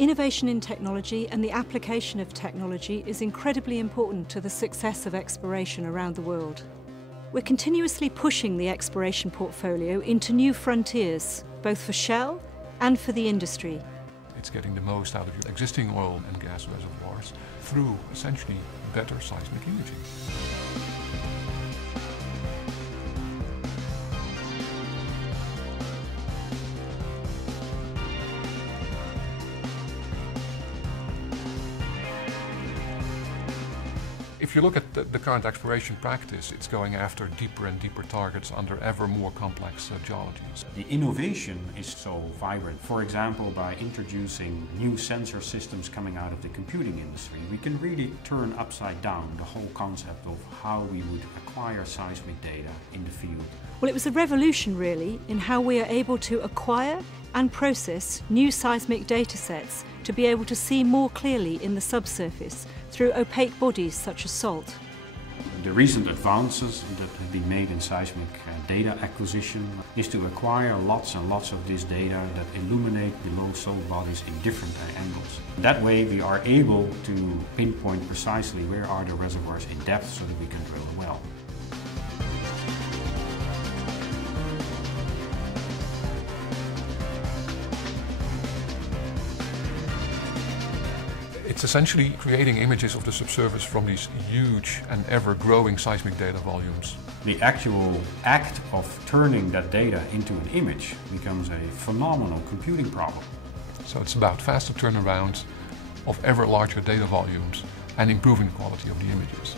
Innovation in technology and the application of technology is incredibly important to the success of exploration around the world. We're continuously pushing the exploration portfolio into new frontiers, both for Shell and for the industry. It's getting the most out of your existing oil and gas reservoirs through essentially better seismic imaging. If you look at the current exploration practice, it's going after deeper and deeper targets under ever more complex geologies. The innovation is so vibrant. For example, by introducing new sensor systems coming out of the computing industry, we can really turn upside down the whole concept of how we would acquire seismic data in the field. Well, it was a revolution really in how we are able to acquire and process new seismic data sets to be able to see more clearly in the subsurface through opaque bodies such as salt. The recent advances that have been made in seismic data acquisition is to acquire lots and lots of this data that illuminate below salt bodies in different angles. That way we are able to pinpoint precisely where are the reservoirs in depth so that we can drill a well. It's essentially creating images of the subsurface from these huge and ever-growing seismic data volumes. The actual act of turning that data into an image becomes a phenomenal computing problem. So it's about faster turnaround of ever larger data volumes and improving the quality of the images.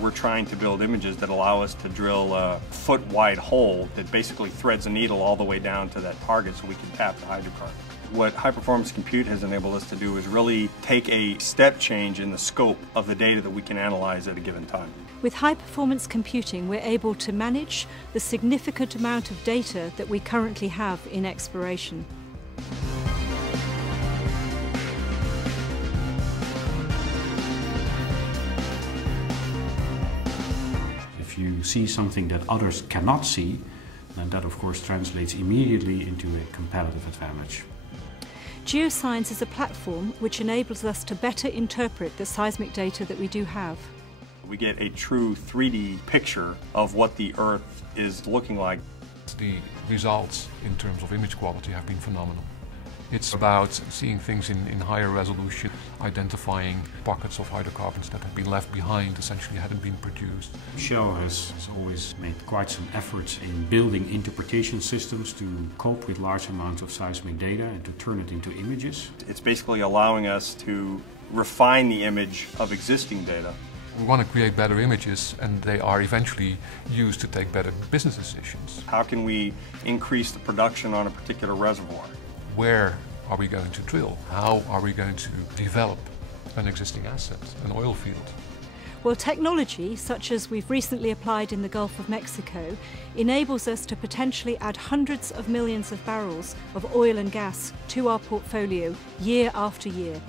We're trying to build images that allow us to drill a foot-wide hole that basically threads a needle all the way down to that target so we can tap the hydrocarbon. What high-performance compute has enabled us to do is really take a step change in the scope of the data that we can analyze at a given time. With high-performance computing, we're able to manage the significant amount of data that we currently have in exploration. If you see something that others cannot see, then that of course translates immediately into a competitive advantage. Geoscience is a platform which enables us to better interpret the seismic data that we do have. We get a true 3D picture of what the Earth is looking like. The results in terms of image quality have been phenomenal. It's about seeing things in higher resolution, identifying pockets of hydrocarbons that have been left behind, essentially hadn't been produced. Shell has always made quite some efforts in building interpretation systems to cope with large amounts of seismic data and to turn it into images. It's basically allowing us to refine the image of existing data. We want to create better images, and they are eventually used to take better business decisions. How can we increase the production on a particular reservoir? Where are we going to drill? How are we going to develop an existing asset, an oil field? Well, technology, such as we've recently applied in the Gulf of Mexico, enables us to potentially add hundreds of millions of barrels of oil and gas to our portfolio year after year.